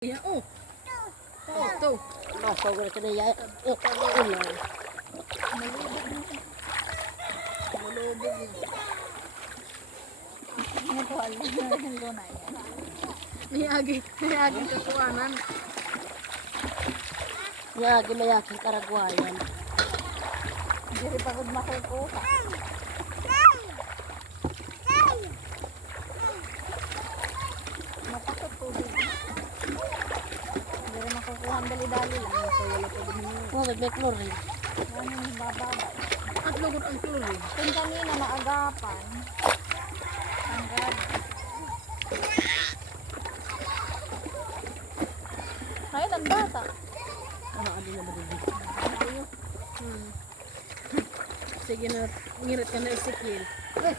Ya, oh. Oh, tuh. Masuk ke kena ya. Ulang. Malubog. Ano po, alam na yan. Niyagi kekuanan. Ya, gimayaki karagwayan. Hindi pagod makukuha. Matakot po din. Hindi rin makukuha ang dali-dali lang. Oh, may chlorine. Yan yung bababa. At lugot ang tuloy. Kung kanina naagapan, hanggang. Ayun ang bata. Ano adi na ba? Sige na, ngirit ka na Ezekiel. Hindi,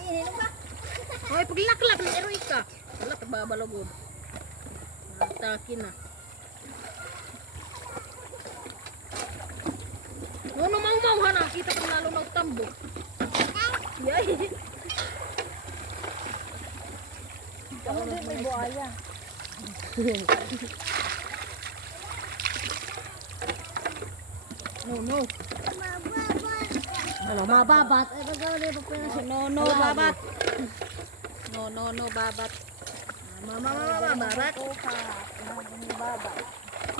ininom ba? Hoy, paglaklak ng eroy ka. Wala, tababalagod. Atake na. Ano mau ha na? Kita pag nalo ng tambo. Yay! Ano din may buhaya? No. Ano, mababat. Ay, pagkawali pa pala. No, babat. No, babat. Mama, babat. Kuha. Ano yung baba?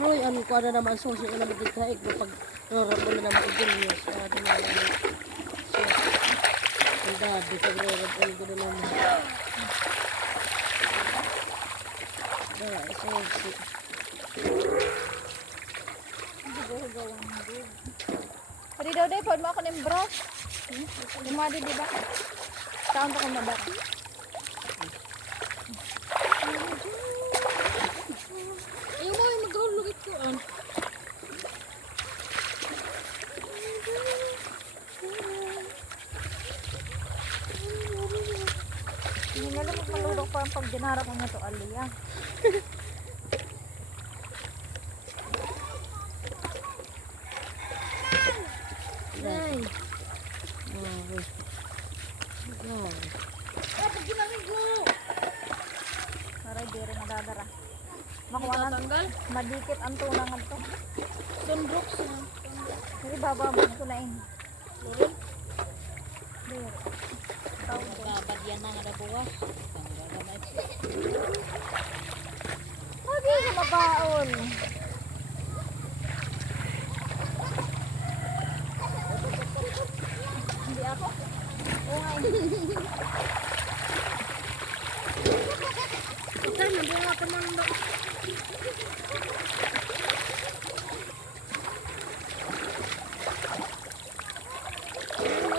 Uy, ano ko na naman susi ko naman dito haik pag rarabo na naman igin niya. Sa ano na naman. Ang dadi sa rarabo ko na naman. Susi. Hindi ko gawin mo din. Pwede daw day, pwede mo ako ng brush. Yung mga di ba? Saan ko mabara? Ayaw mo yung maghulugit ko. Hindi nga lang malulok pa ang pag dinarap mo nga ito, Aliyah. Ay. Maray, di rin nadadara. Makuha na, Tanggal. madikit ang tunangan to. Sunbrooks na. Hindi, bababag ko na eh. Lurun. Dire. Babad yan na nga buwas. Lagi sa mabaon. Hindi ako. Oo nga eh. Ito, nabunga pa man ba?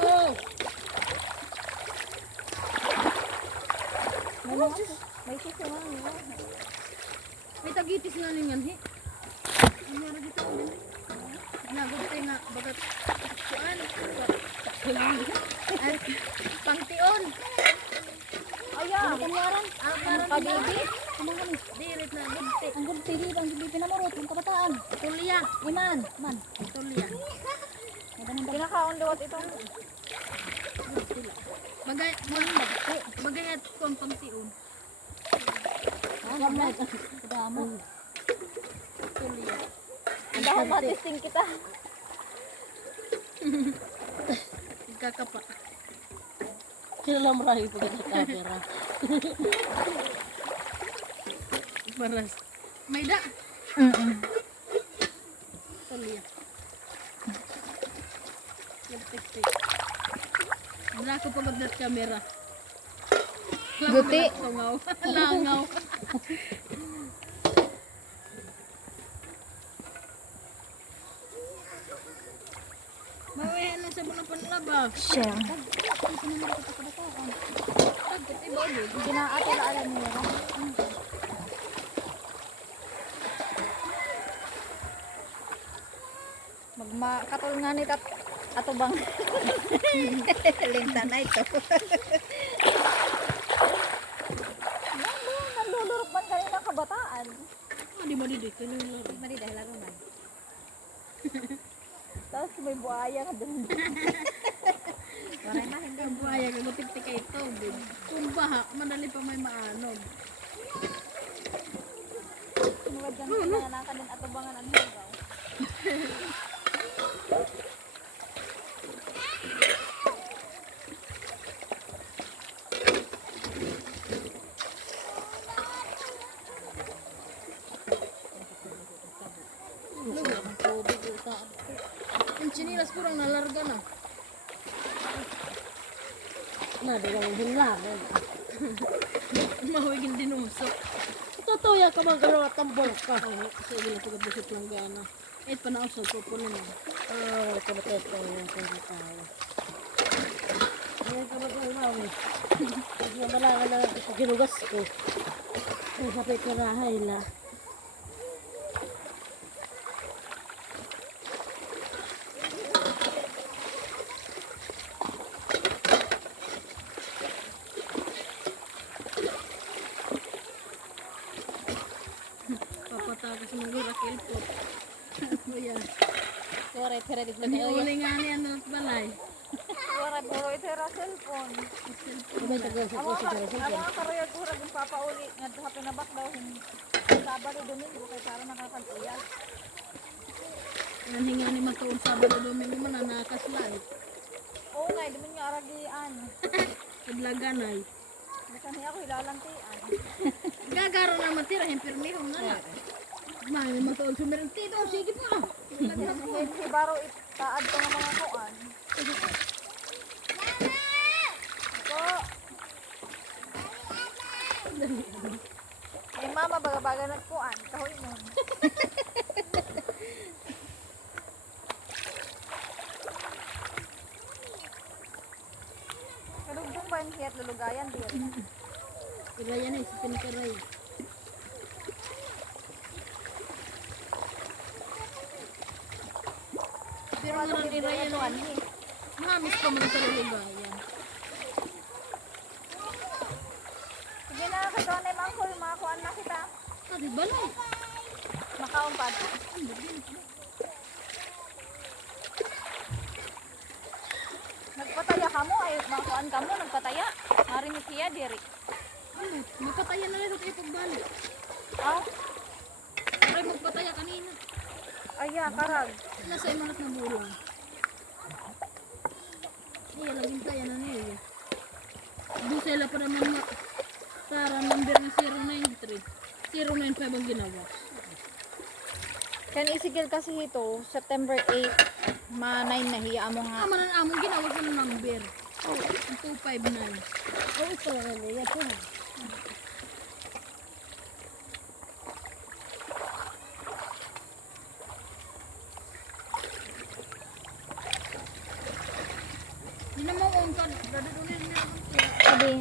Oh! May sisi nga. May tagitis na ninyan, he. Ano na dito? Nagod tayo nga, bagat kuan. Ay, pangtion. Ayan. Karan, karan Kabibi? dirit na gudte. Ang good tili, ang hindi pinamurot, ang kabataan. Tulya, Iman, man. tulya. Pinakaon liwat ito. Bagay, bagay at kuan pangtion. Kadamo. Tulya. Ang dahon matesting kita. Ikakapa. Kilala mo rin pag sa camera. Baras. May da. Tulya. Tik-tik. Wala ko pagod na camera. Guti. Tungaw. Langaw. Mawihan lang sa bunang panlaba. Siya. Pagkat iba din. Ginaate na alam niya. Magmakatol nga ni ato bang linta na ito. Nalulurok man kayo ng kabataan. Di ba didik? Kailangan lang. Mali dahil laro man. Tapos may buhaya ka dun. Maray na hindi. Ang buhaya ka, matiktik kay ito. Kung baha, madali pa may maanog. wajan nananakan din atubangan ang higaw. Yung chinilas purang nalarga na. Nadi lang hinlangan. Mahawigin din usok. Totoo yan ka magkaroon at tambol ka. Sige lang pagkabusit lang gana. Eh, panausog ko po naman. Kumates ko yung kong tao. Ngayon ka magkaroon eh. Kasi malangan na sa ginugas ko. Kung sa petirahay na. Papatakas mo gurakil po. Kuya. Sore, tira di Ang uli nga niya ng balay. Sore, puro itira cellphone. May tagal sa puso ka rin. Ang mga karayag kurag yung papauli. Nga hapin na bak daw. Sabado Domingo kay para nakakag-uya. Yan hinga ni Matuon Sabado Domingo mananakas light. Oo nga, di man nga aragian. Adlaganay. Bisan niya ako hilalantian. Gagaro naman tira, himpirmihong nga na. Mami, Matuon sumirang tito. Sige po ah. Hindi baro itaad ko ng mga kuan. Ito. Eh mama, baga-baga nagkuan. Kahoy nun. Kadugdong ba yung hiyat lulugayan din? Irayan eh, si Pinkaray. Pero nga nang irayan Tuan eh. ni. Mamis pa mga talulugayan. Sige na, katuan na mangkol. Mga kuan na kita. Ah, di balay. Makaumpad. Nagpataya ka mo. Ay, mga kuan ka mo. Nagpataya. Marinig siya, diri. Ano? Magpataya na rin kayo pagbalik. Ah, Aray, magpataya kanina. aya, karag. Nasa imanat na bulang. Iya, laging tayo na niya. Busela pa naman nga. Tara, number na 093. 095 ang ginawa. Kan isigil kasi ito, September 8, ma-9 na hiya mo nga. Ama na among ginawa ko ng number. Oh, 259. Oh, ito lang niya. Ito. Di na mo ang kan. Dadadunin na naman siya. Sabi,